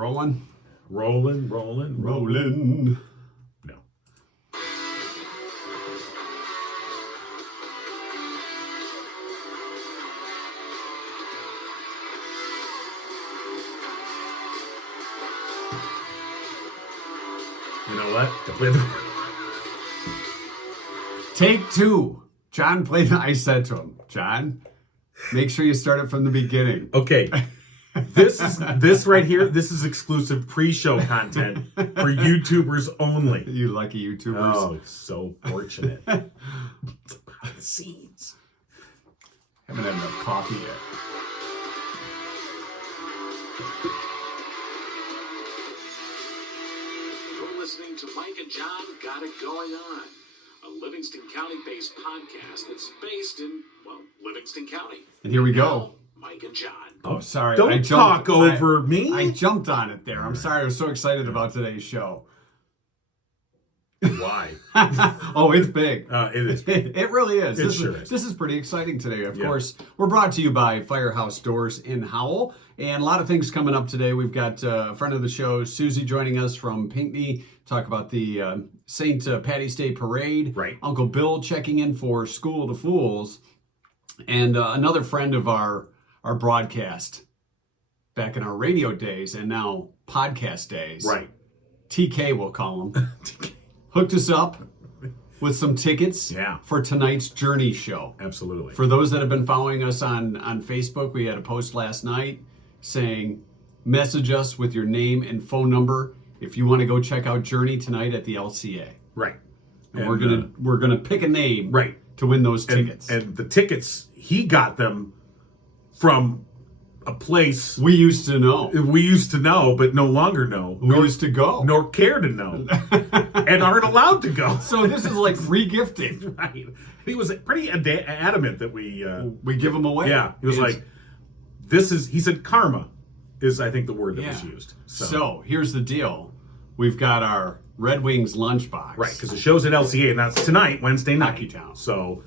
rolling? Rolling. No. You know what? To play the... Take two. John played. I said to him, John, make sure you start it from the beginning. Okay. This right here, this is exclusive pre-show content for YouTubers only. You lucky YouTubers. Oh, so fortunate. It's behind the scenes. Haven't had enough coffee yet. You're listening to Mike and John Got It Going On, a Livingston County-based podcast that's based in, well, Livingston County. And here we go. Mike and John. Oh, sorry. Don't talk over me. I jumped on it there. I'm sorry. I was so excited about today's show. Why? Oh, it's big. It is. It really is. Is. This is pretty exciting today. Of course, we're brought to you by Firehouse Doors in Howell. And a lot of things coming up today. We've got a friend of the show, Susie, joining us from Pinckney. Talk about the St. Patty's Day Parade. Right. Uncle Bill checking in for School to Fools. And another friend of our broadcast back in our radio days and now podcast days. Right. TK, we'll call him. Hooked us up with some tickets for tonight's Journey show. Absolutely. For those that have been following us on Facebook, we had a post last night saying, message us with your name and phone number if you want to go check out Journey tonight at the LCA. Right. And we're gonna pick a name to win those tickets. And the tickets, he got them from a place we used to know. We used to know, but no longer know. We used to go. Nor care to know. And aren't allowed to go. So this is like free gifting. Right. He was pretty adamant that we give them away. Yeah. He was like, he said karma is, I think, the word that was used. So here's the deal. We've got our Red Wings lunchbox. Right, because the show's at LCA, and that's tonight, Wednesday night. Hockey Town. So,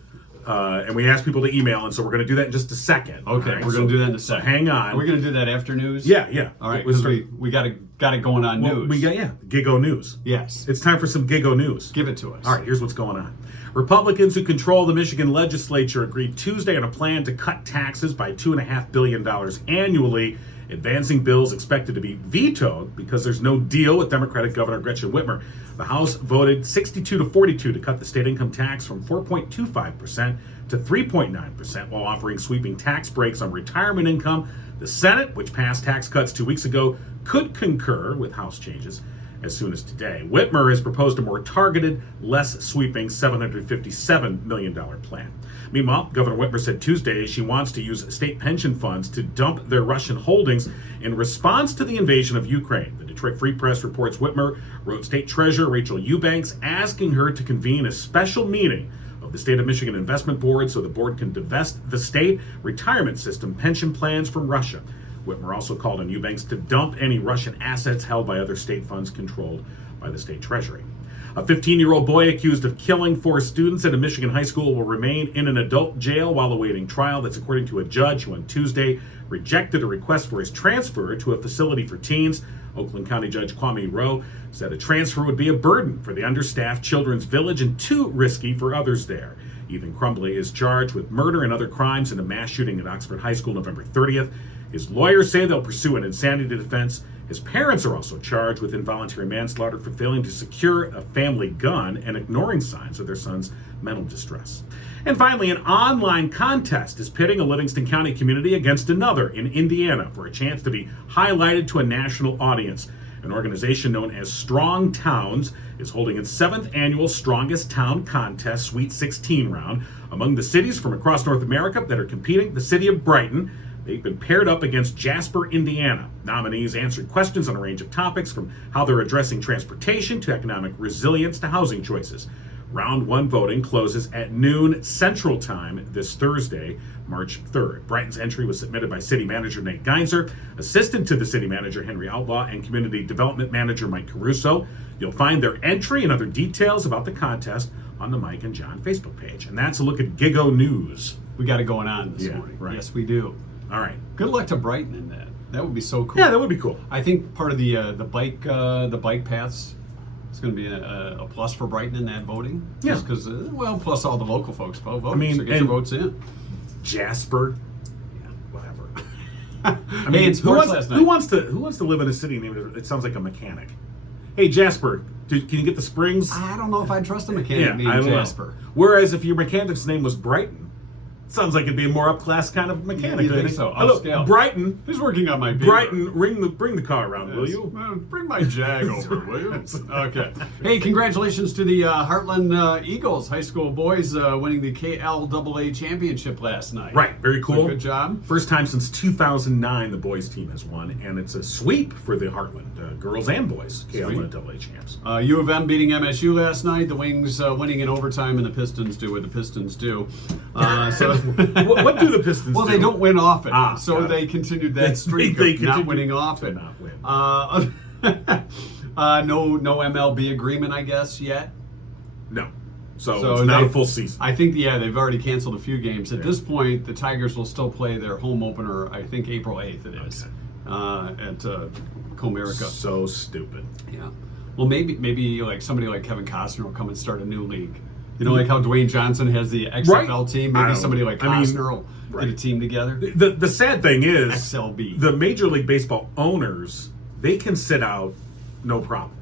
and we asked people to email, and so we're going to do that in just a second. Okay, right? we're going to do that in a second. Hang on. Are we going to do that after news? Yeah. All right, because we got it going on news. We got, GIGO news. Yes. It's time for some GIGO news. Give it to us. All right, here's what's going on. Republicans who control the Michigan legislature agreed Tuesday on a plan to cut taxes by $2.5 billion annually, advancing bills expected to be vetoed because there's no deal with Democratic Governor Gretchen Whitmer. The House voted 62-42 to cut the state income tax from 4.25% to 3.9% while offering sweeping tax breaks on retirement income. The Senate, which passed tax cuts 2 weeks ago, could concur with House changes as soon as today. Whitmer has proposed a more targeted, less sweeping $757 million plan. Meanwhile, Governor Whitmer said Tuesday she wants to use state pension funds to dump their Russian holdings in response to the invasion of Ukraine. The Detroit Free Press reports Whitmer wrote State Treasurer Rachel Eubanks asking her to convene a special meeting of the State of Michigan Investment Board so the board can divest the state retirement system pension plans from Russia. Whitmer also called on Eubanks to dump any Russian assets held by other state funds controlled by the state treasury. A 15-year-old boy accused of killing 4 students at a Michigan high school will remain in an adult jail while awaiting trial. That's according to a judge who on Tuesday rejected a request for his transfer to a facility for teens. Oakland County Judge Kwame Rowe said a transfer would be a burden for the understaffed Children's Village and too risky for others there. Ethan Crumbly is charged with murder and other crimes in a mass shooting at Oxford High School November 30th. His lawyers say they'll pursue an insanity defense. His parents are also charged with involuntary manslaughter for failing to secure a family gun and ignoring signs of their son's mental distress. And finally, an online contest is pitting a Livingston County community against another in Indiana for a chance to be highlighted to a national audience. An organization known as Strong Towns is holding its 7th annual Strongest Town Contest Sweet 16 round. Among the cities from across North America that are competing, the city of Brighton. They've been paired up against Jasper, Indiana. Nominees answered questions on a range of topics from how they're addressing transportation to economic resilience to housing choices. Round 1 voting closes at noon Central Time this Thursday, March 3rd. Brighton's entry was submitted by City Manager Nate Geinzer, Assistant to the City Manager Henry Outlaw, and Community Development Manager Mike Caruso. You'll find their entry and other details about the contest on the Mike and John Facebook page. And that's a look at GIGO News. We got it going on this morning. Right. Yes, we do. All right. Good luck to Brighton in that. That would be so cool. Yeah, that would be cool. I think part of the bike paths is going to be a plus for Brighton in that voting. Yeah. Just because, plus all the local folks vote. I mean, so get your votes in. Jasper. Yeah, whatever. I Hey, in sports last night. who wants to live in a city named? It sounds like a mechanic. Hey, Jasper, can you get the springs? I don't know if I'd trust a mechanic named I don't Jasper. know. Whereas if your mechanic's name was Brighton, sounds like it'd be a more upclass kind of mechanic. You think so? Hello, Upscale. Brighton. Who's working on my paper? Brighton, bring the car around, will you? Bring my Jag over, will you? Okay. Hey, congratulations to the Heartland Eagles high school boys winning the KLAA championship last night. Right, very cool. So good job. First time since 2009 the boys team has won, and it's a sweep for the Heartland girls and boys KLAA champs. U of M beating MSU last night. The Wings winning in overtime, and the Pistons do what the Pistons do. What do the Pistons Well, do? they don't win often, so got it. they continued that streak They of not continued winning often. to not win. No MLB agreement, I guess, yet. No. So it's not a full season. I think, they've already canceled a few games. At this point, the Tigers will still play their home opener, I think April 8th it is, at Comerica. So stupid. Yeah. Well, maybe like somebody like Kevin Costner will come and start a new league. You know, like how Dwayne Johnson has the XFL team. Maybe somebody like Costner will get a team together. The sad thing is, XLB. the Major League Baseball owners, they can sit out no problem.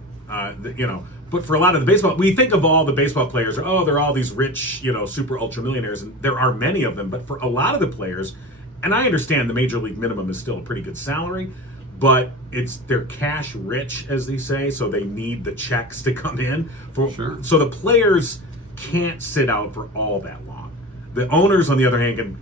But for a lot of the baseball, we think of all the baseball players, they're all these rich, super ultra millionaires, and there are many of them. But for a lot of the players, and I understand the Major League minimum is still a pretty good salary, but they're cash rich, as they say, so they need the checks to come in. So the players can't sit out for all that long. The owners, on the other hand, can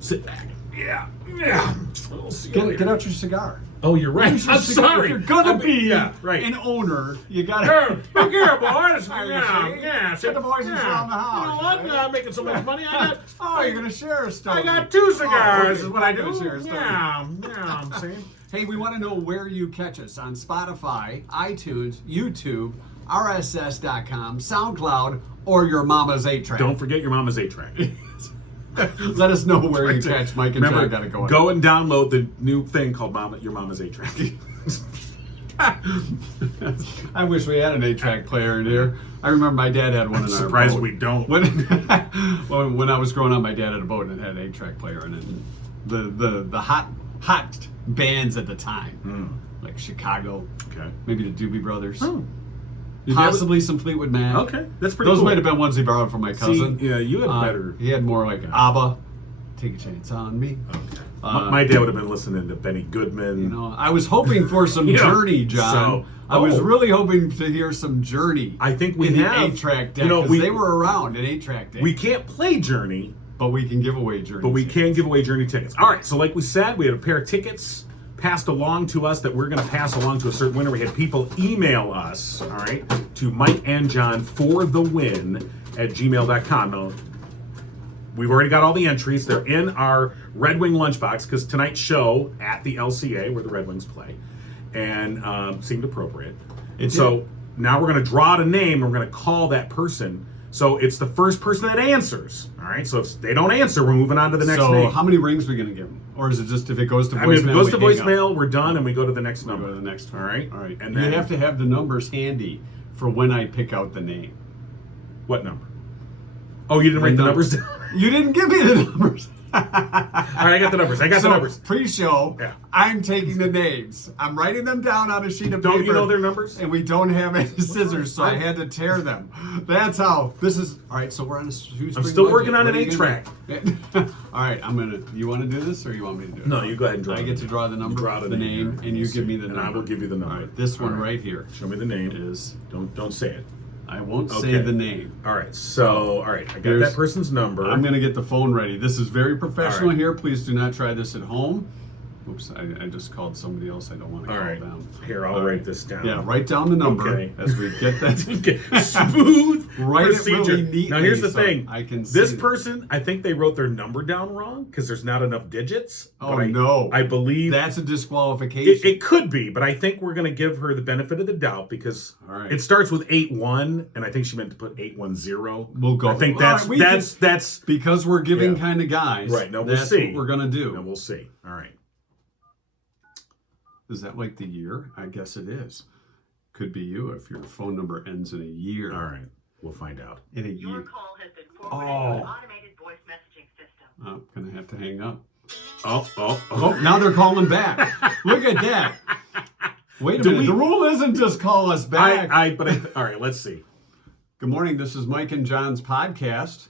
sit back. Yeah. Get out your cigar. Oh, you're right. I'm sorry. If you're gonna be an owner, you gotta. Look here, boys. Get the boys around the house. You know what? I'm making so much money. You're gonna share stuff. I got 2 cigars. Okay. Is what I do. Yeah. See? Hey, we want to know where you catch us on Spotify, iTunes, YouTube, RSS.com, SoundCloud, or your mama's 8-track. Don't forget your mama's 8-track. Let us know where you catch Mike and John got it going. Go and download the new thing called Your Mama's 8-track. I wish we had an 8-track player in here. I remember my dad had one in our boat. Surprised we don't. When I was growing up, my dad had a boat and it had an 8-track player in it. And the hot bands at the time, like Chicago, maybe the Doobie Brothers. Oh. Possibly some Fleetwood Mac. Okay, that's pretty Those cool. might have been ones he borrowed from my cousin. See, yeah, you had better. He had more like ABBA, Take a Chance on Me. Okay. My dad would have been listening to Benny Goodman. I was hoping for some Journey, John. I was really hoping to hear some Journey. I think we in have the 8-track deck, because they were around in 8-track deck. We can't play Journey, but we can give away Journey. But we can give away Journey tickets. All right, so like we said, we had a pair of tickets passed along to us that we're going to pass along to a certain winner. We had people email us, all right, to Mike and John for the win at gmail.com. Now, we've already got all the entries. They're in our Red Wing lunchbox because tonight's show at the LCA, where the Red Wings play, and seemed appropriate. And so now we're going to draw out a name, and we're going to call that person. So it's the first person that answers. All right. So if they don't answer, we're moving on to the next name. So how many rings are we going to give them? Or is it just if it goes to voicemail? If it goes to voicemail, we're done, and we go to the next number. Go to the next one. All right. All right. And you then have to have the numbers handy for when I pick out the name. What number? Oh, you didn't write the numbers down? You didn't give me the numbers. All right, I got the numbers. The numbers. Pre-show, I'm taking the names. I'm writing them down on a sheet of paper. Don't you know their numbers? And we don't have any scissors, so I had to tear them. That's how this is. All right, so we're on a shoestring. I'm still working on What an are you 8-track. All right, you want to do this, or you want me to do it? No, you go ahead and draw. I get to draw the number, the name, and you give me the number. And I will give you the number. All right, this one right here. Show me the name. Don't say it. I won't say the name. All right, so, I got that person's number. I'm going to get the phone ready. This is very professional here. Please do not try this at home. Oops, I just called somebody else I don't want to call them. Here, I'll write this down. Yeah, write down the number as we get that. Smooth write procedure. It really neatly. Now, here's the thing. I can this person, I think they wrote their number down wrong because there's not enough digits. Oh, no. I believe that's a disqualification. It could be, but I think we're going to give her the benefit of the doubt because it starts with 8-1, and I think she meant to put 810. We'll go. I think that's because we're giving kind of guys. Right. Now we'll that's see. What we're going to do. Now we'll see. All right. Is that like the year? I guess it is. Could be you if your phone number ends in a year. All right. We'll find out. In a Your year. call has been forwarded to an automated voice messaging system. I'm going to have to hang up. Oh. Now they're calling back. Look at that. Wait a minute. The rule isn't just call us back. All right, let's see. Good morning. This is Mike and John's podcast.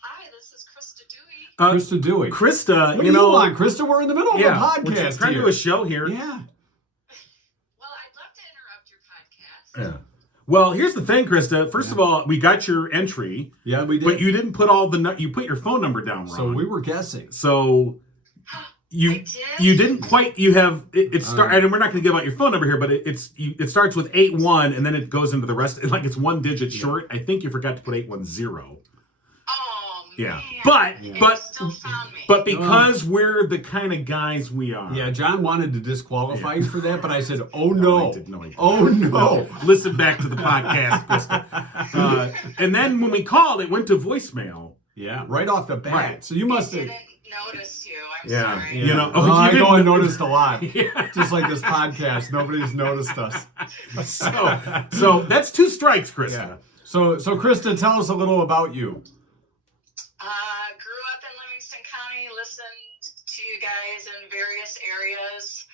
Hi, this is Krista Dewey. Krista Dewey. Krista, What do you want, Krista? We're in the middle of a podcast we're trying to do a show here. Yeah. Well, I'd love to interrupt your podcast. Yeah. Well, here's the thing, Krista. First of all, we got your entry. Yeah, we did. But you didn't put you put your phone number down wrong. So we were guessing. So you didn't quite. You have it start. And we're not going to give out your phone number here, but it starts with 81, and then it goes into the rest. Like it's one digit short. I think you forgot to put 810. Oh, man. Yeah, And you still found me. but because we're the kind of guys we are. Yeah, John wanted to disqualify you for that, but I said, "Oh no, I didn't. Oh no!" Listen back to the podcast, Krista. And then when we called, it went to voicemail. Yeah, right off the bat. Right. So you must have. I didn't notice you. I'm Yeah. sorry. You know, Oh, you I didn't know I noticed a lot. Yeah. Just like this podcast, nobody's noticed us. So that's 2 strikes, Krista. Yeah. So Krista, tell us a little about you. Grew up in Livingston County, listened to you guys in various areas.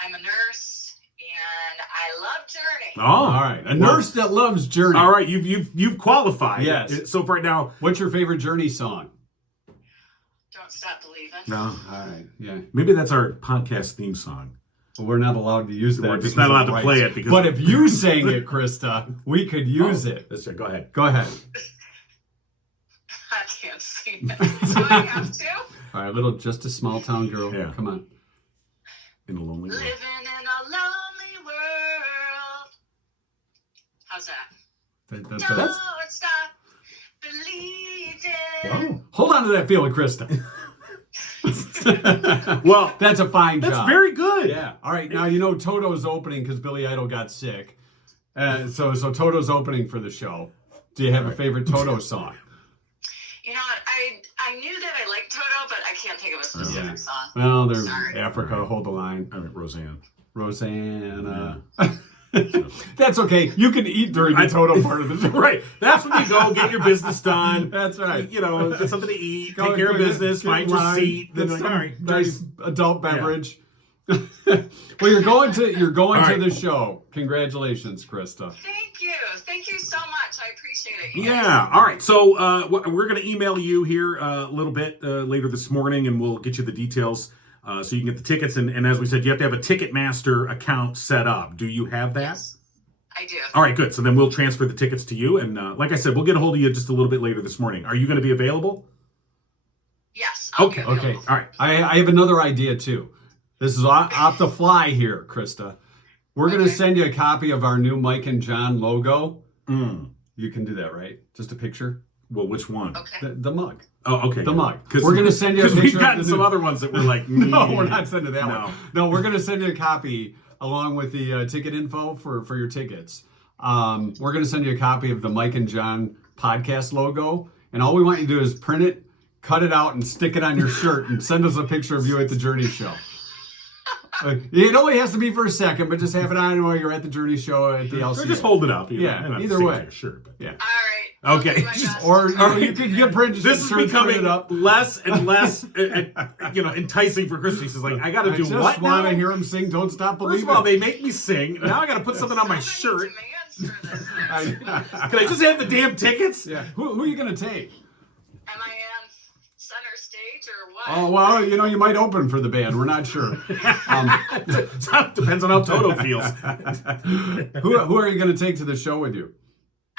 I'm a nurse, and I love Journey. Oh, All right, a nurse that loves Journey. All right, you've qualified. Yes. So for right now, What's your favorite Journey song? Don't Stop Believing. no, All right, yeah. maybe that's our podcast theme song. Well, we're not allowed to use that. We're just because not allowed of to play rights. it because. But if you sang it, Krista, we could use it. Let's go ahead. Go ahead. I can't sing it. Do I have to? All right, just a small town girl. Yeah. Come on. In a lonely world. Living in a lonely world. How's that? That's Don't stop believing. Oh, hold on to that feeling, Krista. Well, That's a fine job. that's very good. Yeah. All right. Now you know Toto's opening because Billy Idol got sick. So Toto's opening for the show. Do you have a favorite Toto song? You know what? I knew that I liked Toto, but I can't think of a specific song. Well, there's Sorry. Africa, Hold the Line. I mean, Roseanne. Rosanna. That's okay. You can eat during the Toto part of the show. Right. That's when you go get your business done. That's right. You know, get something to eat, Go take care of get- business, get find in your line, seat. Then get like, some all right, nice adult beverage. Well, you're going to All right. the show. Congratulations, Krista. Thank you. Thank you so much. I appreciate it. You Yeah. All right. So we're going to email you here a little bit later this morning, and we'll get you the details so you can get the tickets. And as we said, you have to have a Ticketmaster account set up. Do you have that? Yes, I do. All right, good. So then we'll transfer the tickets to you. And like I said, we'll get a hold of you just a little bit later this morning. Are you going to be available? Yes. I'll Okay. be available. Okay. All right. I have another idea too. This is off the fly here, Krista. We're going to Okay. send you a copy of our new Mike and John logo. Mm. You can do that, right? Just a picture? Well, which one? Okay. The mug. Oh, okay. The mug. 'Cause- We're going to send you a Because picture. we've gotten of the some new- other ones that were like, No, we're not sending that No. one. No, we're going to send you a copy along with the ticket info for your tickets. We're going to send you a copy of the Mike and John podcast logo. And all we want you to do is print it, cut it out, and stick it on your shirt and send us a picture of you at the Journey show. It only has to be for a second, but just have it on while you're at the Journey show at the Or LCA. just hold it up. You know, Yeah, I don't have to either stick it way. to your shirt, but- Yeah. All right. I'll Okay. do my Just- best. Or you, All know, right. you could get print. This is shirts becoming printed up. less and less, enticing for Christy. She's like, I got to I do just what want now? to hear him sing "Don't Stop First Believing." of all, they make me sing. Now I got to put something on my shirt. Somebody demands for this. Can I just have the damn tickets? Yeah. Who are you going to take? Am I on center stage or what? Oh, well, you might open for the band. We're not sure. Depends on how Toto feels. Who are you going to take to the show with you?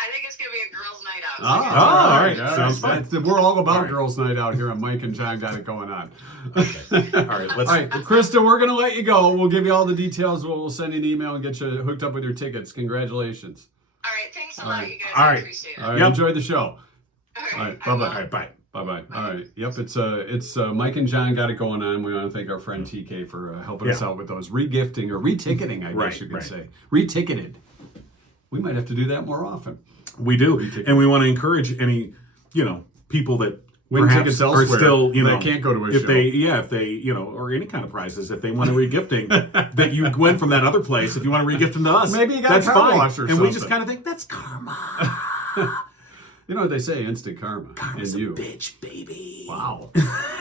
I think it's going to be a girls' night out. all right. Sounds fun. We're all about All right. girls' night out here on Mike and John Got It Going On. All right, let's. All right, Krista, we're going to let you go. We'll give you all the details. We'll send you an email and get you hooked up with your tickets. Congratulations. All right. Thanks a lot, you guys. All I right. appreciate it. All right, Yep. enjoy the show. All All right, I bye-bye. will. All right, bye. Bye-bye. All right. Yep, it's Mike and John Got It Going On. We want to thank our friend TK for helping us Yeah. out with those re-gifting or reticketing, I guess Right, you could right. say. Reticketed. We might have to do that more often. We do, and we want to encourage any, people that Win perhaps tickets are elsewhere. still, you know, They can't go to a if show. if they, you know, or any kind of prizes, if they want to regifting that you win from that other place, if you want to regift them to us, Maybe you got a that's car fine. wash or and we just something. kind of think that's karma. You know what they say, instant karma. Karma's and a you. bitch, baby. Wow.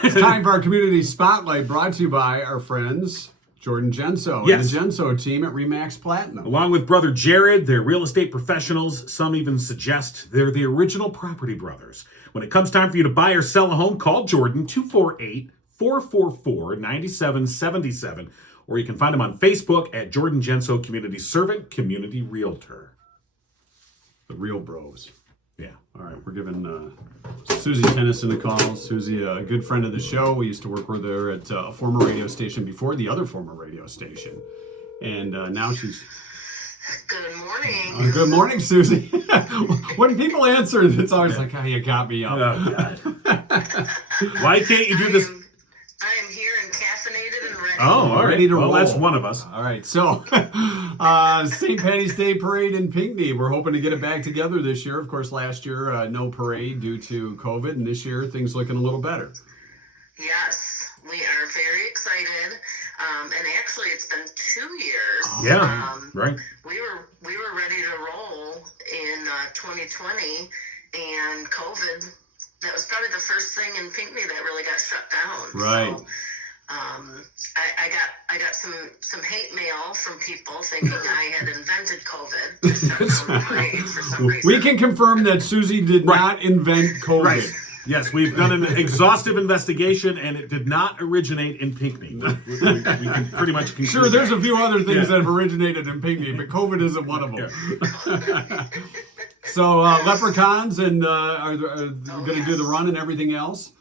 It's time for our community spotlight, brought to you by our friends Jordan Genso Yes. and the Genso team at Remax Platinum. Along with brother Jared, they're real estate professionals. Some even suggest they're the original property brothers. When it comes time for you to buy or sell a home, call Jordan 248-444-9777, or you can find him on Facebook at Jordan Genso Community Servant, Community Realtor. The real bros. Yeah. All right, we're giving Susie Tennyson a call. Susie, a good friend of the show. We used to work with her at a former radio station before the other former radio station. And now she's... Good morning. good morning, Susie. When people answer, it's always like, oh, you got me up. Oh, God. Why can't you do this? I am here and caffeinated and ready. Oh, all right. Ready to well, roll. that's one of us. All right, so St. Patty's Day Parade in Pinckney. We're hoping to get it back together this year. Of course, last year, no parade due to COVID, and this year, things looking a little better. Yes, we are very excited. And actually, it's been 2 years. Yeah, right. We were ready to roll in 2020, and COVID. That was probably the first thing in Pinckney that really got shut down. Right. So, I got some hate mail from people thinking I had invented COVID to shut down the parade for some reason. We can confirm that Susie did not invent COVID. Right. Yes, we've done an exhaustive investigation, and it did not originate in Pinckney. We can pretty much conclude. Sure, there's that. a few other things Yeah. that have originated in Pinckney, but COVID isn't one of them. So, leprechauns and are going to do the run and everything else?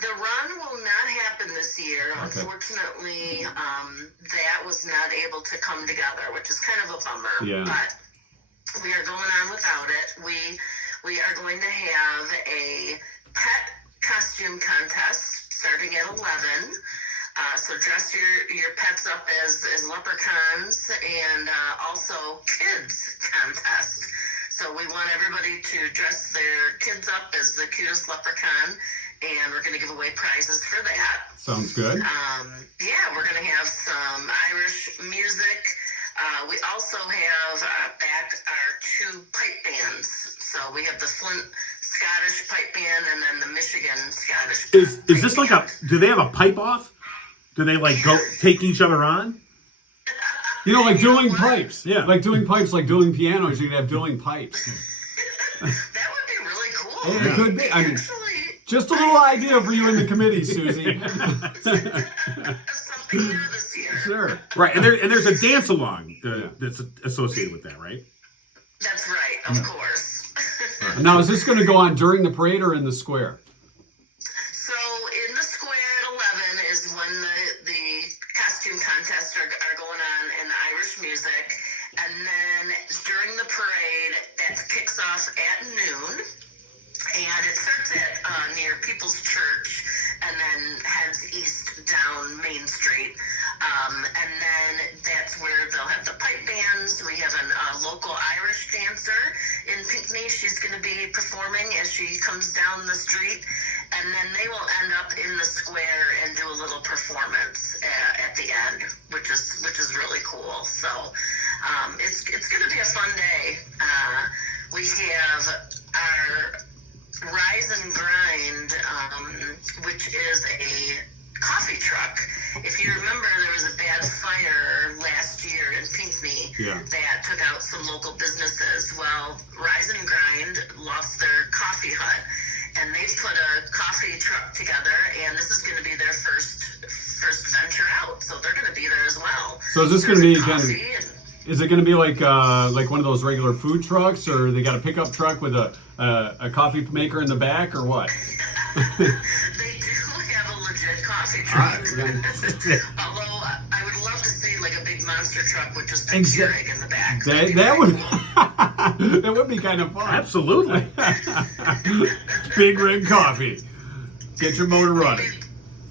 The run will not happen this year. Okay. Unfortunately, that was not able to come together, which is kind of a bummer. Yeah. But we are going on without it. We are going to have a pet costume contest starting at 11. So dress your pets up as leprechauns, and also kids contest. So we want everybody to dress their kids up as the cutest leprechaun, and we're going to give away prizes for that. Sounds good. Yeah, we're going to have some Irish music. We also have back our 2 pipe bands. So we have the Flint Scottish pipe band and then the Michigan Scottish Is pipe this like band. do they have a pipe off? Do they like go take each other on? You know, like You know dueling what? pipes. Yeah. Like dueling pipes, like dueling pianos, you could have dueling pipes. That would be really cool. Yeah, it could be. I mean, Actually, just a little idea for you in the committee, Susie. something new this year. Sure. Right, and there's a dance along that's associated with that, right? That's right, of course. Now, is this going to go on during the parade or in the square? So in the square at 11 is when the costume contests are going on and the Irish music. And then during the parade, that kicks off at noon. And it starts at near People's Church and then heads east down Main Street. And then that's where they'll have the pipe bands. We have a local Irish dancer in Pinckney. She's going to be performing as she comes down the street. And then they will end up in the square and do a little performance at the end, which is really cool. So it's going to be a fun day. We have our Rise and Grind, which is a coffee truck. If you remember, there was a bad fire last year in Pinckney that took out some local businesses. Well, Rise and Grind lost their coffee hut, and they've put a coffee truck together, and this is going to be their first venture out. So they're going to be there as well. So is this going to be kind of... Coffee and Is it going to be like one of those regular food trucks, or they got a pickup truck with a coffee maker in the back, or what? They do have a legit coffee truck. Although I would love to see like a big monster truck with just a Keurig in the back. That would that would be kind of fun. Absolutely. Big rig coffee. Get your motor running.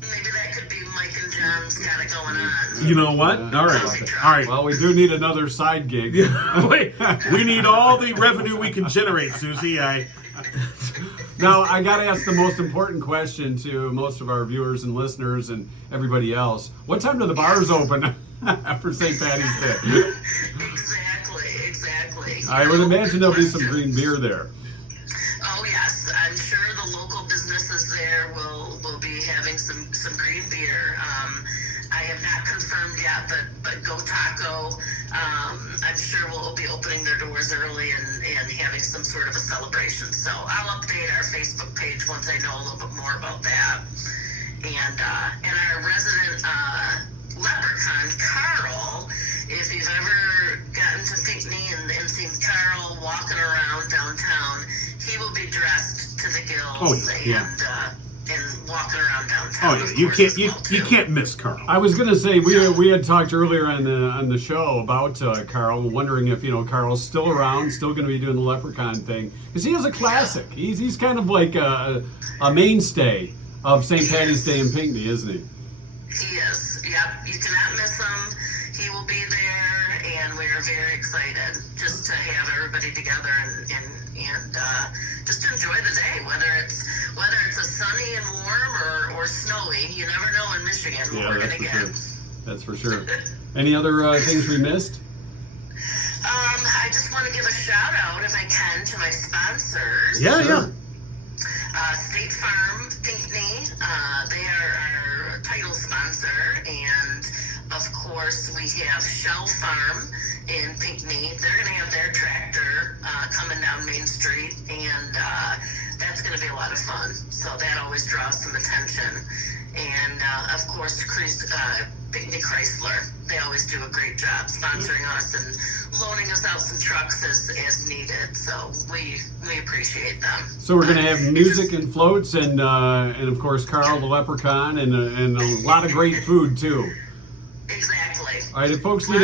Maybe that could be Mike and John's kind of going on. You know what? All right. All right. Well, we do need another side gig. Wait, we need all the revenue we can generate, Susie. Now, I got to ask the most important question to most of our viewers and listeners and everybody else. What time do the bars open for St. Patty's Day? Exactly. I would imagine there'll be some green beer there. Oh yes, I'm sure the local businesses there will be having some green beer. I have not confirmed yet, but Go Taco, I'm sure will be opening their doors early and having some sort of a celebration. So I'll update our Facebook page once I know a little bit more about that. And our resident leprechaun, Carl, if you've ever gotten to Pinckney and seen Carl walking around downtown, he will be dressed to the gills and walking around downtown. Oh yeah, you can't miss Carl. I was gonna say we had talked earlier on the show about Carl, wondering if Carl's still around, still gonna be doing the leprechaun thing, because he is a classic. He's kind of like a mainstay of St. Patty's Day in Pinckney, isn't he? He is. Yep. You cannot miss him. He will be there, and we are very excited just to have everybody together and just enjoy the day, whether it's a sunny and warm or snowy. You never know in Michigan what we're going to get. Sure. That's for sure. Any other things we missed? I just want to give a shout out, if I can, to my sponsors. Yeah, Sure. yeah. State Farm, Pinckney, they are our title sponsor, and of course we have Shell Farm in Pinckney. They're going to have their tractor coming down Main Street, and that's going to be a lot of fun. So that always draws some attention. And of course, Pinckney Chrysler. They always do a great job sponsoring us and loaning us out some trucks as needed. So we appreciate them. So we're gonna have music and floats and of course Carl the Leprechaun and a lot of great food too. Exactly. All right, if folks need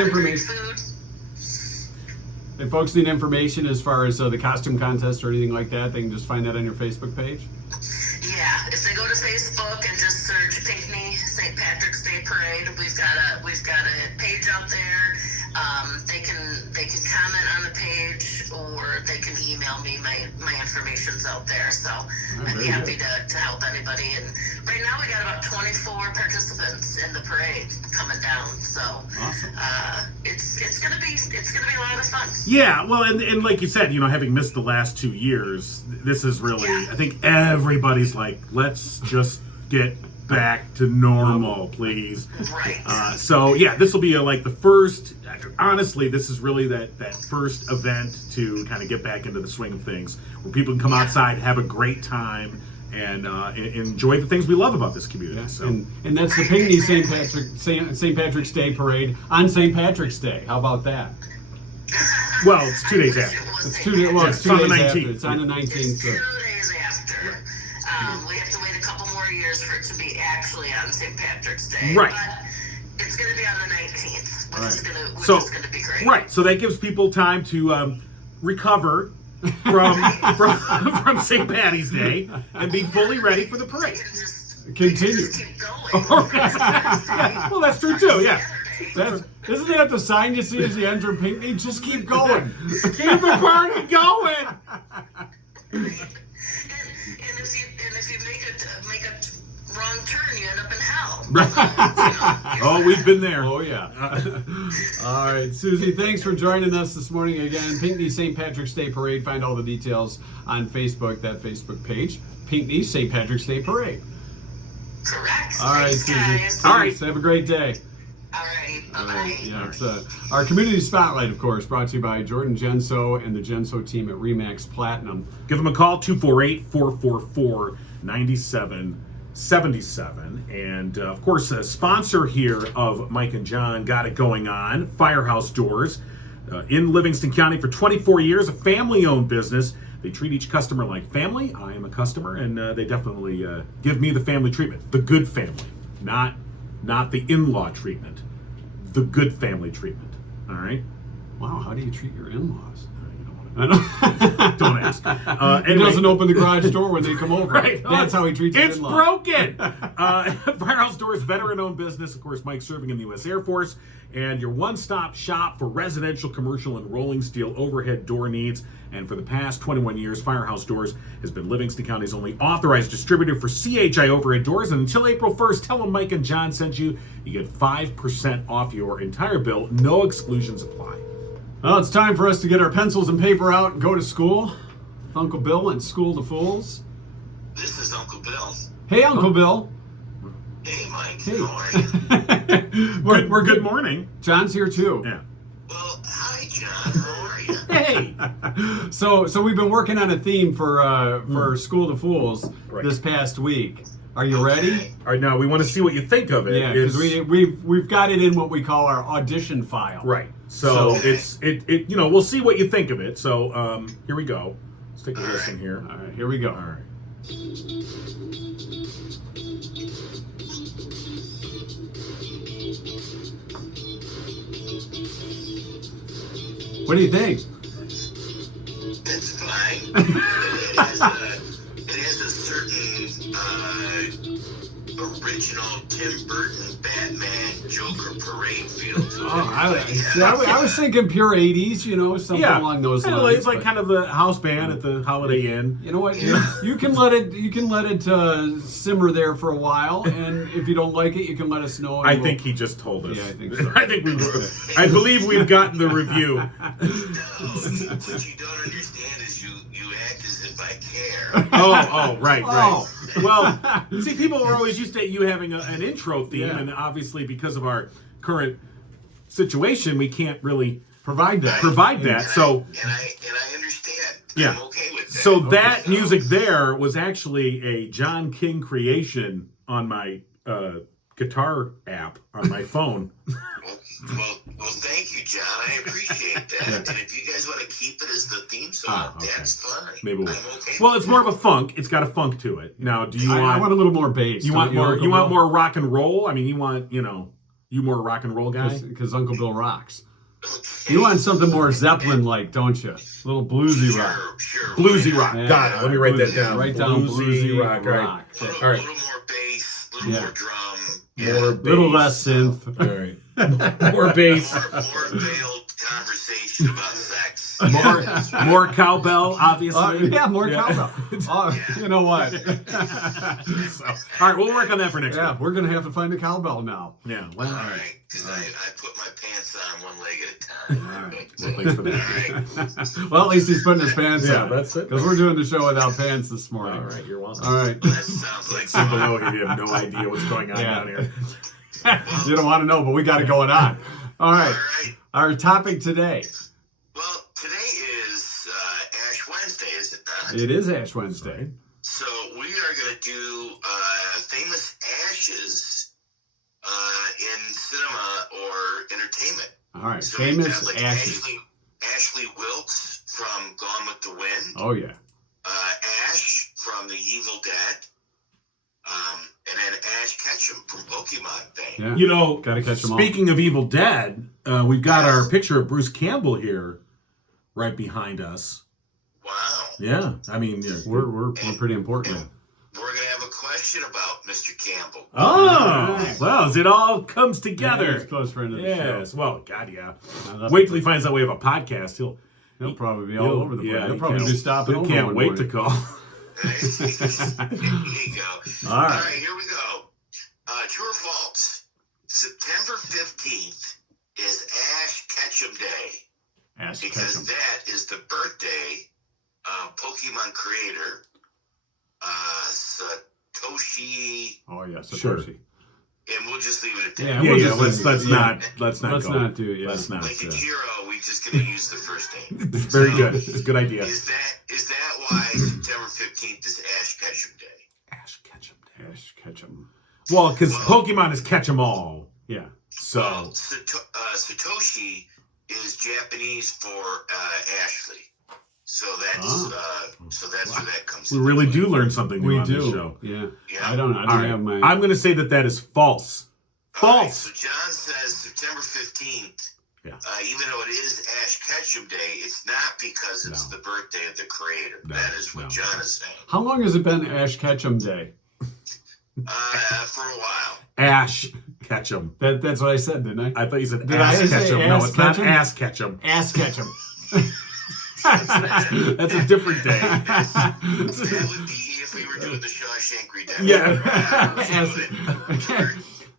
information as far as the costume contest or anything like that, they can just find that on your Facebook page. Yeah, if they go to Facebook and just search Pinckney St. Patrick's Day Parade, we've got a page out there. They can comment on the page, or they can email me. My information's out there, so I'd be happy to help anybody. And right now we got about 24 participants in the parade coming down, so awesome. It's gonna be a lot of fun. Yeah, well, and like you said, having missed the last 2 years, this is really, I think everybody's like, let's just get back to normal, please. Right. So yeah, this will be like the first. Honestly, this is really that first event to kind of get back into the swing of things, where people can come outside, have a great time, and enjoy the things we love about this community. Yeah. So And that's the Pinckney St. Patrick's Day Parade on St. Patrick's Day. How about that? well, it's 2 days after. It's 2 days. Well, it's 2 on the days after. 19th. It's on the 19th. It's 2 So. days after. We have to wait a couple more years for it to be actually on St. Patrick's Day. Right. But it's going to be on the 19th, which is going to be great. Right. So that gives people time to recover from St. Patty's Day and be fully ready for the parade. Continue. Just keep going. Well, that's true too. Yeah. Isn't that the sign you see as you enter Pinckney? Just keep going. Keep the party going. And if you make a wrong turn, you end up in hell. Oh, we've been there. Oh, yeah. All right, Susie, thanks for joining us this morning again. Pinckney St. Patrick's Day Parade. Find all the details on Facebook, that Facebook page. Pinckney St. Patrick's Day Parade. Correct. All right, Thanks, Susie. guys. All right. Have a great day. All right. Bye-bye. Yeah, it's our community spotlight, of course, brought to you by Jordan Genso and the Genso team at Remax Platinum. Give them a call, 248-444-9777. And, of course, a sponsor here of Mike and John Got It Going On, Firehouse Doors. In Livingston County for 24 years, a family-owned business. They treat each customer like family. I am a customer, and they definitely give me the family treatment. The good family, not the in-law treatment. The good family treatment. All right? Wow, how do you treat your in-laws? You don't want to Don't ask. He Anyway. doesn't open the garage door when they come over. Right. That's how he treats his It's in-laws. broken. Firehouse Doors, veteran-owned business. Of course, Mike serving in the U.S. Air Force. And your one-stop shop for residential, commercial, and rolling steel overhead door needs. And for the past 21 years, Firehouse Doors has been Livingston County's only authorized distributor for CHI overhead doors. And until April 1st, tell them Mike and John sent you. You get 5% off your entire bill. No exclusions apply. Well, it's time for us to get our pencils and paper out and go to school. Uncle Bill and School to Fools. This is Uncle Bill. Hey, Uncle Bill. Hey, Mike. Hey. How are you? We're Good morning. John's here too. Yeah. Well, hi, John. How are you? Hey. So we've been working on a theme for School to Fools Right. this past week. Are you ready? All right, now we want to see what you think of it. Yeah, because we've got it in what we call our audition file. Right. So So- it we'll see what you think of it. So here we go. Let's take a listen here. All right, here we go. All right. What do you think? It's fine. It has a certain original Tim Burton Batman Joker parade feel to it. I was thinking pure 80s, something along those Kinda lines. It's like but- kind of the house band at the Holiday Inn. You know what? You can let it simmer there for a while, and if you don't like it, you can let us know. and I we'll- think he just told us. Yeah, I think so. I believe we've gotten the review. No, what you don't understand is you act as if I care. Oh, right. Oh. Well, see, people are always used to you having an intro theme, Yeah. and obviously because of our current situation, we can't really provide that. So, And I understand. Yeah. I'm okay with that. so that music there was actually a John King creation on my guitar app on my phone. Well, thank you, John. I appreciate that. And if you guys want to keep it as the theme song, Okay. that's fine. Maybe we'll. I'm okay Well, with it's more of a funk. It's got a funk to it. Now, do you I want a little more bass. You don't want more? Uncle You want Bill? more rock and roll? I mean, you want you more rock and roll guy? Because Uncle Bill rocks. Okay. You want something more Zeppelin-like, don't you? A little bluesy rock. Sure. Bluesy why rock. Yeah, Got it. Let me write that bluesy. down. Write down bluesy rock. All right. not? A All right. little more bass, a little Yeah. more drum. More A little bass. less synth. All right. More bass. More veiled conversation about sex. More cowbell, obviously. Yeah, more cowbell. You know what? So, all right, we'll work on that for next Yeah, week. we're going to have to find a cowbell now. Yeah. Well, All right, because I put my pants on one leg at a time. All right. well, thanks for All that. right. Well, at least he's putting his pants Yeah, on. that's it. Because we're doing the show without pants this morning. All right, you're welcome. All right. That sounds like See below here, you have no idea what's going on Yeah. down here. You don't want to know, but we got it going on. All All right. right. Our topic today. Well, today is Ash Wednesday, is it not? It is Ash Wednesday. So we are going to do famous ashes in cinema or entertainment. All right. So we've Famous got, like, ashes. Ashley Wilkes from Gone with the Wind. Oh, yeah. Ash from The Evil Dead. And then Ash Ketchum from Pokemon fame. Yeah. You know, Gotta catch 'em all. speaking of Evil Dead, we've got our picture of Bruce Campbell here right behind us. Wow. Yeah, I mean, yeah. We're pretty important. We're going to have a question about Mr. Campbell. Oh, well, as it all comes Yeah, together. he's a close friend of the Yes, well, God, yeah. show. Wait till he finds out we have a podcast. He'll Probably be all over the place. yeah, He'll probably be stopping over. Can't one wait to morning. call. There you go. All right. All right, here we go. True or false? September 15th is Ash Ketchum Day Ash because Ketchum. that is the birthday of Pokemon creator Satoshi, Oh, yeah. Satoshi. Sure. and we'll just leave it at that. Yeah, Yeah, we'll yeah. just- Let's yeah. not Let's go. not do it. Yeah. Let's not. Like a Jiro, we're just going to use the first name. It's very So, good. It's a good idea. Is that why September 15th is Ash Ketchum Day? Ash Ketchum Day. Ash Ketchum. Well, because Pokemon is catch 'em all. Yeah. So Well, Satoshi is Japanese for Ashley, so that's where that comes. we into really play. do learn something new We on this do. show. Yeah. Yeah. I don't All right. have my. I'm going to say that is false. All right, False. so John says September 15th Even though it is Ash Ketchum Day, it's not because it's the birthday of the creator. That is what John is saying. How long has it been Ash Ketchum Day? For a while. Ash Ketchum. That's what I said, didn't I? I thought you said Did I ass say Ketchum. ass No, it's Ketchum? not ass Ketchum. Ass Ketchum. That's a different day. That would be if we were doing the Shawshank Redemption. Yeah.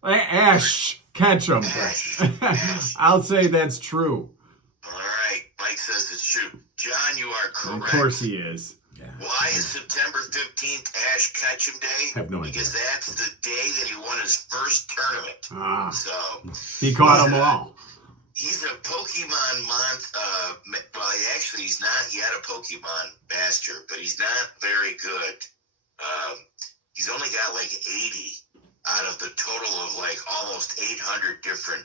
Ash Ketchum. Ash. I'll say that's true. All right. Mike says it's true. John, you are correct. Of course he is. Why is September 15th Ash Ketchum Day? I have no idea. Because that's the day that he won his first tournament. Ah. So He caught them all. he's a Pokemon he's not yet a Pokemon master, but he's not very good. He's only got like 80 out of the total of like almost 800 different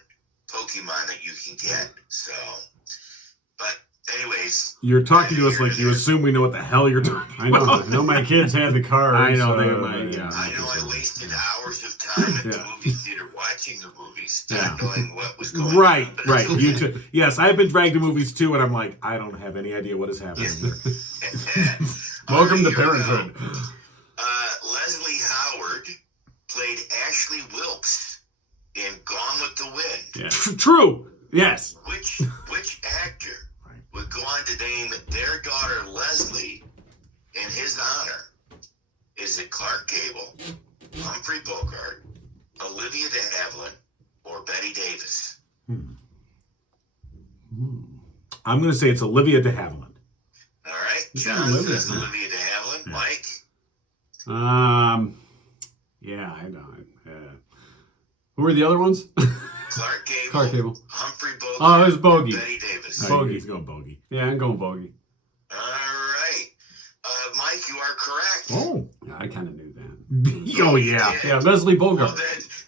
Pokemon that you can get. So, but anyways. You're talking to us like you assume we know what the hell you're talking about. I know my kids had the cards. I know they might, I know I wasted hours of time at the movie theater watching the movies, not knowing what was going on. Right. You too. Yes, I've been dragged to movies too, and I'm like, I don't have any idea what is happening here. Welcome to parenthood. Leslie Howard played Ashley Wilkes in Gone with the Wind. Yeah. True. Yes. Which actor would go on to name their daughter Leslie in his honor? Is it Clark Gable, Humphrey Bogart, Olivia de Havilland, or Betty Davis? I'm going to say it's Olivia de Havilland. All right, John says Olivia de Havilland. Mike? Yeah, I know. Who were the other ones? Clark Gable, Humphrey Bogart, Oh, it was Bogey. Betty Davis. Bogey. He's going bogey. Yeah, I'm going bogey. All right. Mike, you are correct. Oh. Yeah, I kind of knew that. Oh, yeah. Yeah, Leslie Bogart.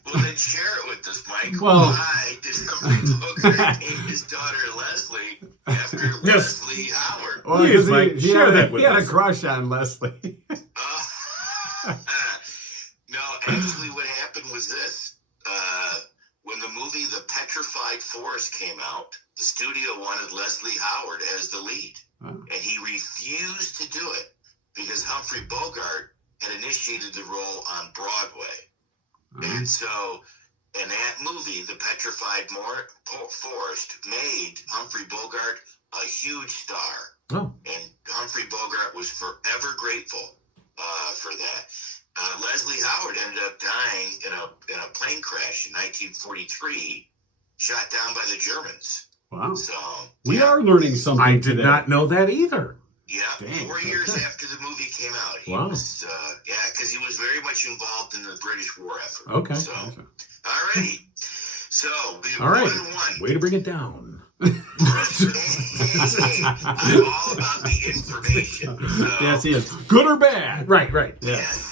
Well, then share it with us, Mike. Well- Why did Humphrey Bogart name his daughter Leslie after Leslie Howard? Well, Please, because Mike, share that with he had a us. crush on Leslie. No, actually what happened was this. When the movie The Petrified Forest came out, the studio wanted Leslie Howard as the lead. And he refused to do it because Humphrey Bogart had initiated the role on Broadway. And so in that movie, The Petrified Forest made Humphrey Bogart a huge star. Oh. And Humphrey Bogart was forever grateful for that. Leslie Howard ended up dying in a plane crash in 1943, shot down by the Germans. Wow. So We are learning something I today. did not know that either. yeah, Dang, 4 years after the movie came out, he was because he was very much involved in the British war effort. Okay. So, alrighty. So we have All right. 1-1. Way to bring it down. I'm all about the information. So, Yes, he is. Good or bad? Right. Yes.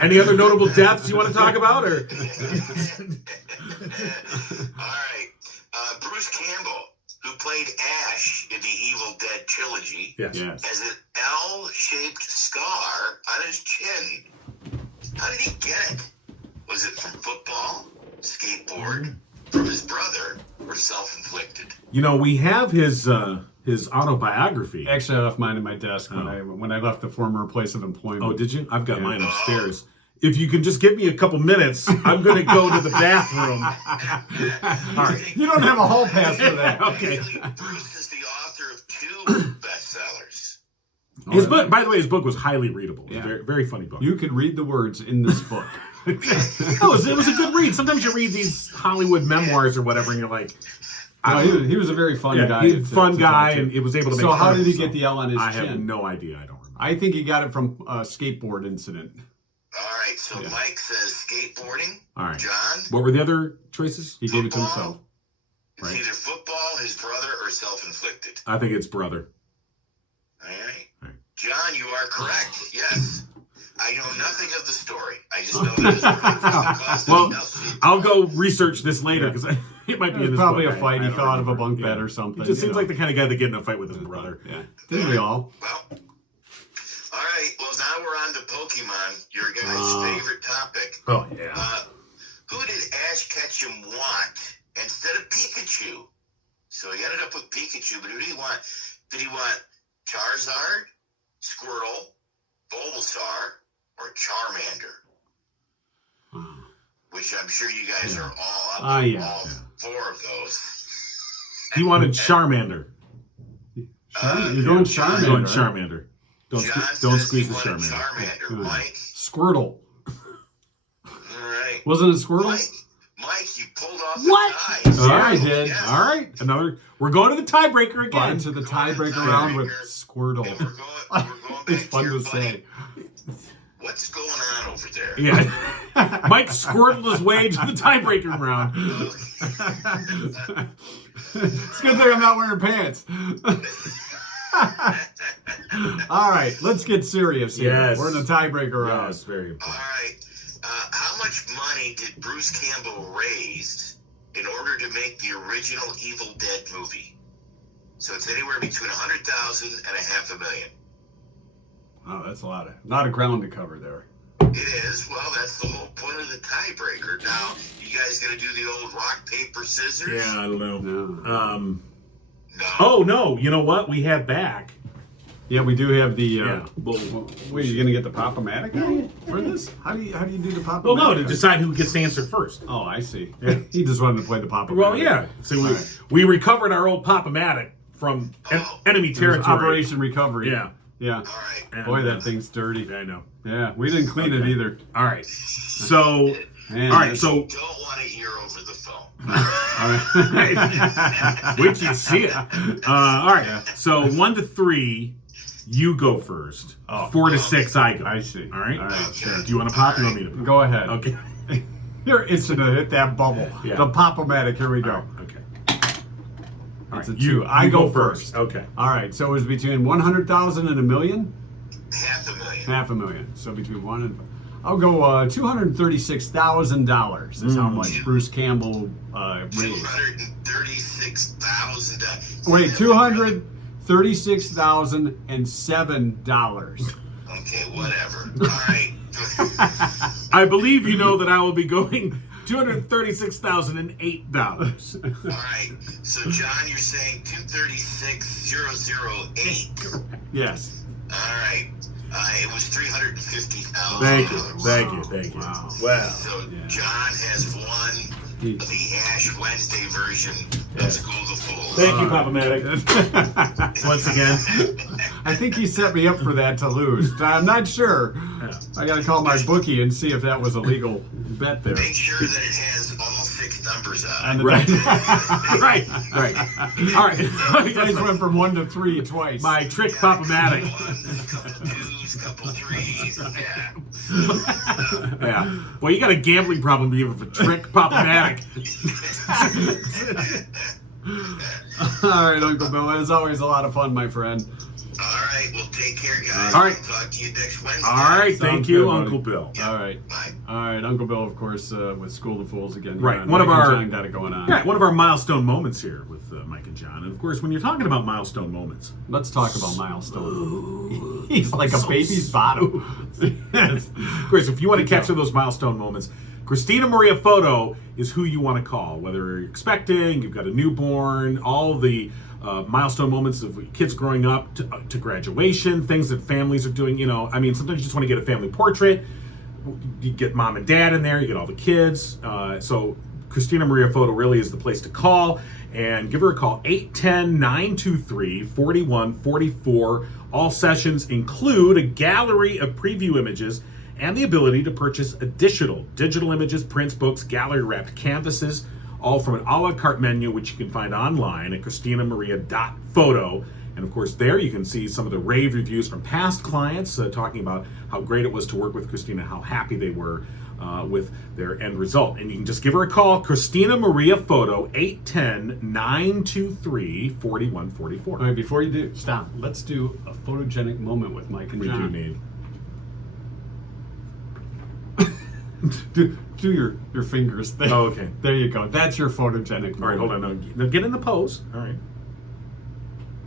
Any other notable deaths you want to talk about? Or All right. Bruce Campbell, who played Ash in the Evil Dead trilogy, yes. has an L-shaped scar on his chin. How did he get it? Was it from football, skateboard, from his brother, or self-inflicted? You know, we have his autobiography. Actually, I left mine at my desk when I left the former place of employment. Oh, did you? I've got mine upstairs. If you can just give me a couple minutes, I'm going to go to the bathroom. All right. You don't have a hall pass for that. Okay. Bruce is the author of 2 bestsellers. His book, by the way, his book was highly readable. Yeah. Very, very funny book. You could read the words in this book. It was a good read. Sometimes you read these Hollywood memoirs or whatever, and you're like, He was a very fun guy. He's a fun guy, and it was able to make So fun how of did he himself. get the L on his I chin? have no idea. I don't remember. I think he got it from a skateboard incident. All right, so Mike says skateboarding. All right. John? What were the other choices? He gave it to himself. It's either football, his brother, or self-inflicted. I think it's brother. All right. John, you are correct. Yes. I know nothing of the story. I just know that his brother Well, I'll go research this later because it might be in this Probably book. a fight. He I don't thought of a remember. bunk bed or something. He just seems like the kind of guy that get in a fight with his brother. Yeah. Didn't we all? Well, all right. Well, now we're on to Pokemon, your guys' favorite topic. Oh, yeah. Who did Ash Ketchum want instead of Pikachu. So he ended up with Pikachu, but who did he want? Did he want Charizard, Squirtle, Bulbasaur, or Charmander? Which I'm sure you guys are all up on all 4 of those. He wanted Charmander. You're going Charmander. You're going Charmander. Don't squeeze the Charmander. Charmander. Mike? Squirtle. All right. Wasn't it Squirtle? Mike, you pulled off What? the tie. Yeah, I did. Yes. All right. We're going to the tiebreaker again. Into the tiebreaker round with Squirtle. And we're going back It's to fun your to say. What's going on over there? Yeah. Mike squirtled his way to the tiebreaker round. It's a good thing I'm not wearing pants. All right, let's get serious here. Yes. We're in the tiebreaker round. Yes, very All important. right. How much money did Bruce Campbell raise in order to make the original Evil Dead movie? So it's anywhere between $100,000 and $500,000. Oh, that's a lot of ground to cover there. It is. Well, that's the whole point of the tiebreaker. Now, you guys gonna do the old rock, paper, scissors? Yeah, I don't know. No. No. Oh, no. You know what? We have back. Yeah, we do have the. Well, Wait, you gonna get the Pop-O-Matic for this? How do you do the Pop-O-Matic? well, no, to decide who gets to answer first. Oh, I see. Yeah. He just wanted to play the Pop-O-Matic. Well, yeah. So we recovered our old Pop-O-Matic from enemy It was territory. Operation Recovery. Yeah. Yeah. All right. And, Boy, that thing's dirty. I know. Yeah, we didn't clean it either. All right. So, Man, all right. So, Don't want to hear over the phone. all right. wait till you see it. All right. So 1 to 3, you go first. Oh. 4 to 6, I go. I see. All right. All right. Sure. Do you want to pop? Or you want me to pop? Go ahead. Okay. You're instant to hit that bubble. Yeah. The Pop-O-Matic. Here we go. Okay. It's All a right. 2. I go first. Okay. All right. So it was between 100,000 and $1 million. $500,000. $500,000. So between 1 and I'll go $236,000 is how much Bruce Campbell raised. $236,000. Wait, $236,007. Okay, whatever. All right. I believe you know that I will be going $236,008. All right. So, John, you're saying 236,008. Yes. All right. It was $350,000. Thank you. Wow. Wow. So Yeah. John has won the Ash Wednesday version of School of the Fools. Thank you, Pop-O-Matic. Once again. I think he set me up for that to lose. I'm not sure. I got to call my bookie and see if that was a legal bet there. Make sure that it has all 6 numbers on And it. the Right. All right. You guys went from 1 to 3 twice. My trick Pop-O-Matic. Ones, couple 2s, couple 3s. Yeah. Yeah. Well, you got a gambling problem even for trick Pop-O-Matic. All right, Uncle Bill. It's always a lot of fun, my friend. All right. Well, take care, guys. All right. I'll talk to you next Wednesday. All right. Sounds Thank you, good, buddy. Uncle Bill. All right. Bye. All right, Uncle Bill, of course, with School of Fools again. Right, One one of of our- John got it going on. Yeah, one of our milestone moments here with Mike and John. And of course, when you're talking about milestone moments, Let's talk about Milestone. He's like a baby's bottom. Yes. of course, if you want to capture those milestone moments, Christina Maria Photo is who you want to call. Whether you're expecting, you've got a newborn, all the milestone moments of kids growing up to graduation, things that families are doing. I mean, sometimes you just want to get a family portrait. You get mom and dad in there, you get all the kids. So Christina Maria Photo really is the place to call, and give her a call, 810-923-4144. All sessions include a gallery of preview images and the ability to purchase additional digital images, prints, books, gallery wrapped canvases, all from an a la carte menu, which you can find online at christinamaria.photo. And of course, there you can see some of the rave reviews from past clients talking about how great it was to work with Christina, how happy they were with their end result. And you can just give her a call, Christina Maria Photo, 810-923-4144. All right, before you do, stop. Let's do a photogenic moment with Mike and We do John. need. Do your fingers thing. Oh, okay. There you go. That's your photogenic moment. All right, hold on. No, get in the pose. All right.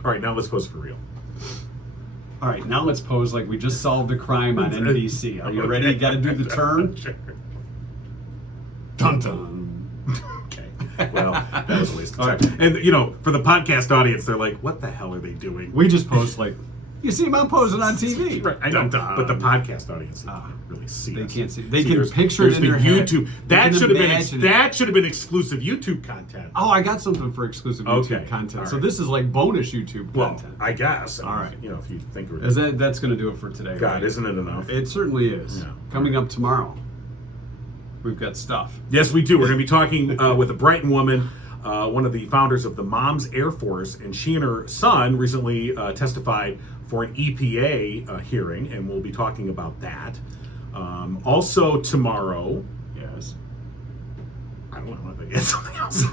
All right, now let's pose for real. All right, now let's pose like we just solved a crime on NBC. Are you ready? You got to do the turn. Sure. Dun dun. Okay. Well, that was a waste of time. And, for the podcast audience, they're like, what the hell are they doing? We just post like, you see him, I'm posing on TV. Right, I know, Dun-dun. but the podcast audience can't really see They us. can't see. They can there's- picture it there's in the their head. YouTube. They That can should have imagine been it. that should have been exclusive YouTube content. Oh, I got something for exclusive YouTube Okay, content. all So right. this is like bonus YouTube Well, content. I guess. All right. If you think we're That's going to do it for today. God, right? isn't it enough? It certainly is. Yeah. Coming up tomorrow, we've got stuff. Yes, we do. We're going to be talking with a Brighton woman, one of the founders of the Moms Air Force, and she and her son recently testified for an EPA hearing, and we'll be talking about that. Also tomorrow, Yes. I don't know if I get something else.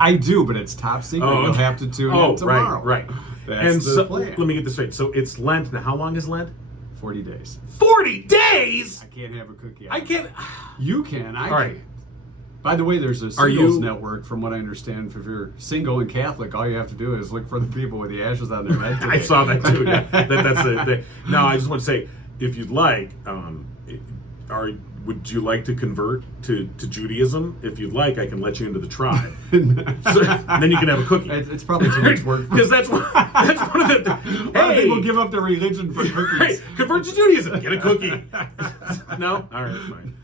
I do, but it's top secret. Oh, You'll okay. have to tune in tomorrow. right. That's And the so, plan. let me get this straight. So it's Lent. Now, how long is Lent? 40 days. 40 days? I can't have a cookie. I can't. You can. I All right. can't. By the way, there's a Are singles you- network, from what I understand. If you're single and Catholic, all you have to do is look for the people with the ashes on their head. I today. saw that too. Yeah. That's it. No, I just want to say, if you'd like, would you like to convert to Judaism? If you'd like, I can let you into the tribe. So, then you can have a cookie. It's probably too much work. Because that's one of the. A lot of Hey, people give up their religion for hey, cookies. convert to Judaism. Get a cookie. No, all right, fine.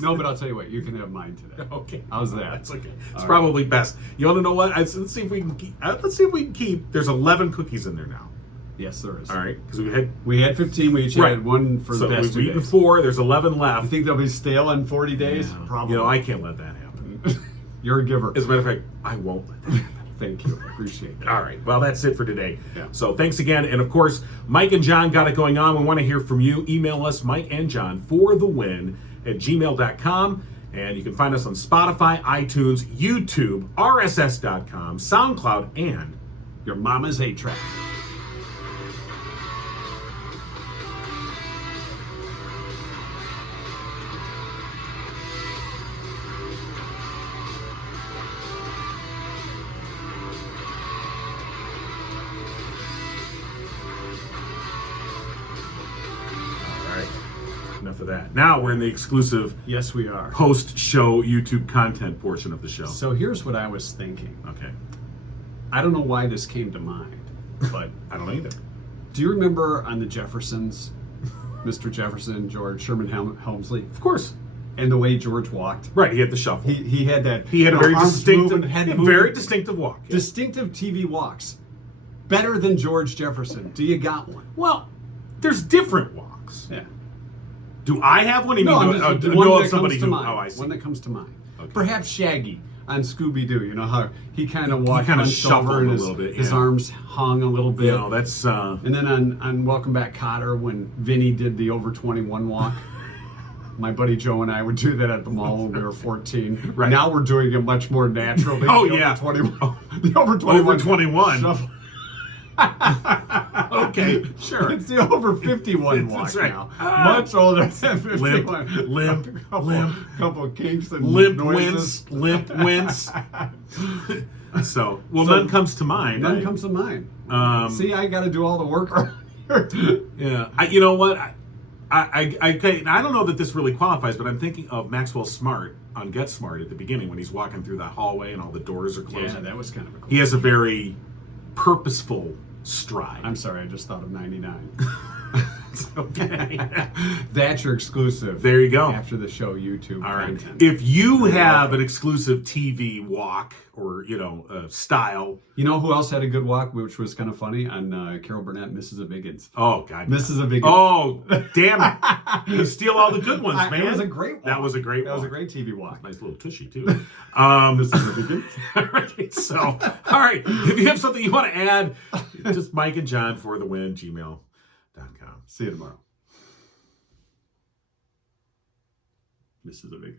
No, but I'll tell you what, you can have mine today. Okay, How's that? That's okay. It's All probably best. You want to know what? Let's see if we can keep. Let's see if we can keep. There's 11 cookies in there now. Yes, there is. All right, because we had. We had 15. We each Right. had one for So the best we've 2 eaten days. 4. There's 11 You left. think they'll be stale in 40 days? Yeah. Probably. I can't let that happen. You're a giver. As a matter of fact, I won't let that happen. Thank you. Appreciate that. All right. Well, that's it for today. Yeah. So thanks again. And of course, Mike and John got it going on. We want to hear from you. Email us, Mike and John, for the win at gmail.com. And you can find us on Spotify, iTunes, YouTube, RSS.com, SoundCloud, and Your mama's 8-track. all right. Enough of that. Now we're in the exclusive Yes, we are. post-show YouTube content portion of the show. So here's what I was thinking. Okay. I don't know why this came to mind, but I don't know either. do you remember on the Jeffersons, Mr. Jefferson, George Sherman Helmsley, Of course. and the way George walked? Right. He had the shuffle. He had that. He had a you know, very arms distinctive, moving, head very moving. distinctive walk. Yeah. Distinctive TV walks. Better than George Jefferson. Do you got one? Well, there's different walks. Yeah. Do I have one? You No, mean I'm just, know one of that somebody comes to who? mind. Oh, I see. One that comes to mind. Okay. Perhaps Shaggy on Scooby-Doo. You know how he kind of walked, kinda hunched shuffled over, and a his, little bit, his yeah. arms hung a little bit. You know, that's And then on Welcome Back, Kotter, when Vinny did the over 21 walk, my buddy Joe and I would do that at the mall when we were 14. Right. Now we're doing it much more naturally. Oh, The yeah. Over 21. The over 21. over 21. Shuffle. Okay, sure. It's the over 51 walk That's right. now. Much older than 51. limp, couple kinks and limp noises. wince. So, So, none comes to mind. None comes to mind. See, I got to do all the work. Yeah, you know what? I don't know that this really qualifies, but I'm thinking of Maxwell Smart on Get Smart at the beginning when he's walking through that hallway and all the doors are closing. Yeah, that was kind of a cool. He has a very purposeful stride. I'm sorry, I just thought of 99. Okay. That's your exclusive. There you go. After the show, YouTube All right. content. If you have an exclusive TV walk or, style. You know who else had a good walk, which was kind of funny? On Carol Burnett, Mrs. of Higgins. Oh, God. Mrs. of Higgins. Oh, damn it. You steal all the good ones, man. That was a great walk. That was a great That was a walk. great TV walk. Nice little tushy, too. Mrs. of Higgins. All right, so, all right. If you have something you want to add, just Mike and John for the win, gmail.com. See you tomorrow. Mrs. of Higgins.